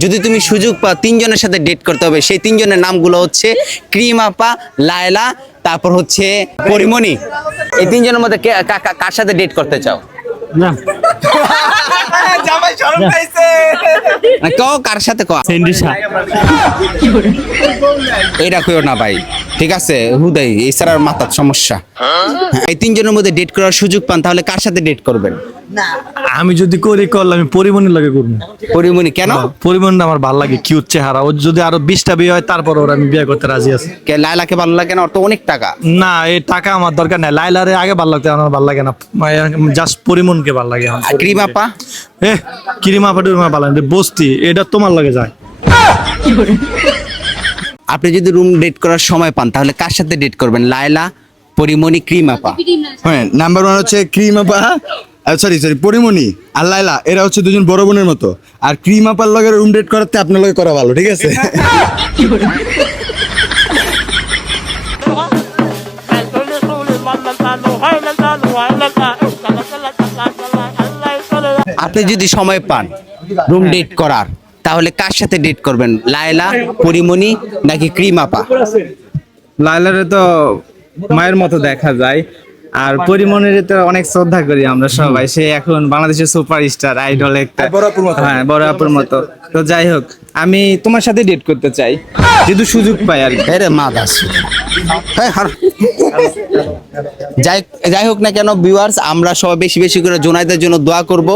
যদি তুমি সুযোগ পাও তিনজনের সাথে ডেট করতে হবে, সেই তিনজনের নামগুলো হচ্ছে ক্রিম আপা, লায়লা, তারপর হচ্ছে পরিমণি। এই তিনজনের মধ্যে কার সাথে ডেট করতে চাও? না জামাই শরম পাইছে। কও কার সাথে কও? সেন্ডিসা। এইটা কইও না ভাই, ঠিক আছে? হুদাই এছাড়া মাথার সমস্যা। এই তিনজনের মধ্যে ডেট করার সুযোগ পান, তাহলে কার সাথে ডেট করবেন? আমি যদি করি করলে আমি পরিমণির লাগে করবো। পরিমণি কেন? পরিমণিটা আমার ভালো লাগে, কিউট চেহারা। ও যদি আরো 20টা বিয়ে হয় তারপর ওর আমি বিয়ে করতে রাজি আছি। কে লায়লাকে ভালো লাগে না? ওর তো অনেক টাকা। না, এই টাকা আমার দরকার নাই। লাইলারে আগে ভালো লাগতো, আমার ভালো লাগে না। জাস্ট পরিমণকে ভালো লাগে। আর ক্রিম আপা? ক্রিমা ফাটুর ভালো লাগে। বস্তি এটা তোমার লাগে যায়। আপনি যদি রুম ডেট করার সময় পান, তাহলে কার সাথে ডেট করবেন? লায়লা, পরিমণি, ক্রিম আপা? হ্যাঁ, নাম্বার 1 হচ্ছে ক্রিম আপা, সরি পরিমণি আর লায়লা। এরা হচ্ছে দুজন বড় বোনের মতো। আর ক্রিম আপার লগে রুম ডেট করাতে আপনার লগে করা ভালো, ঠিক আছে? আপনি যদি সময় পান রুম ডেট করার, তাহলে কার সাথে ডেট করবেন? লায়লা, পরিমণি নাকি ক্রিম আপা? লায়লারে তো মায়ের মতো দেখা যায়, আর পরিমণির তো অনেক শ্রদ্ধা করি আমরা সবাই। সে এখন বাংলাদেশের সুপারস্টার, আইডল একটা। হ্যাঁ, বড় আপুর মতো। তো যাই হোক, আমি তোমার সাথে ডেট করতে চাই যদি সুযোগ পাই আর কি। আরে মা দাস। যাই হোক না কেন ভিউয়ার্স, আমরা সবাই বেশি বেশি করে জোনাইদের জন্য দোয়া করব।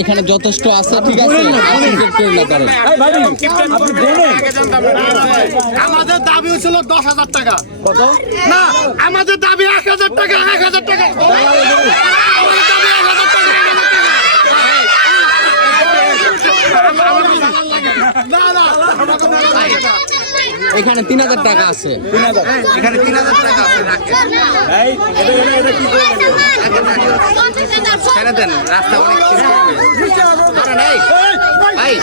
এখানে যথেষ্ট আছে, ঠিক আছে? আমাদের দাবি ছিল 10,000 টাকা। কত? না, আমাদের দাবি 1,000 টাকা। 1,000 টাকা। আমাদের দাবি 1,000 টাকা। না না, এখানে 3,000 টাকা আছে। এখানে 3,000 টাকা আছে, রাখেন। ছেড়ে দেন, রাস্তা অনেক কিছু ধরেন। ভাই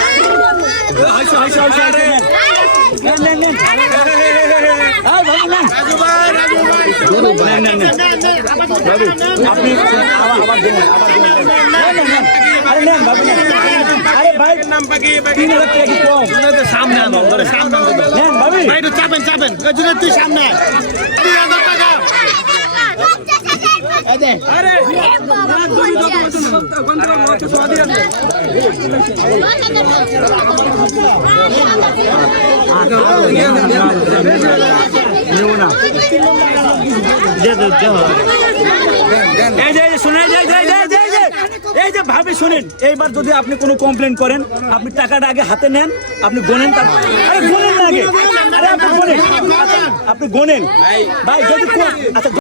সামনে আনো, সামনে আনো। চাপেন চাপেন, তুই সামনে 3,000 টাকা। এই যে ভাবি শুনেন, এইবার যদি আপনি কোনো কমপ্লেন করেন, আপনি টাকাটা আগে হাতে নেন, আপনি গোনেন। আরে গোনেন না আগে, আরে আপনি গোনেন, আপনি গোনেন ভাই। যদি আচ্ছা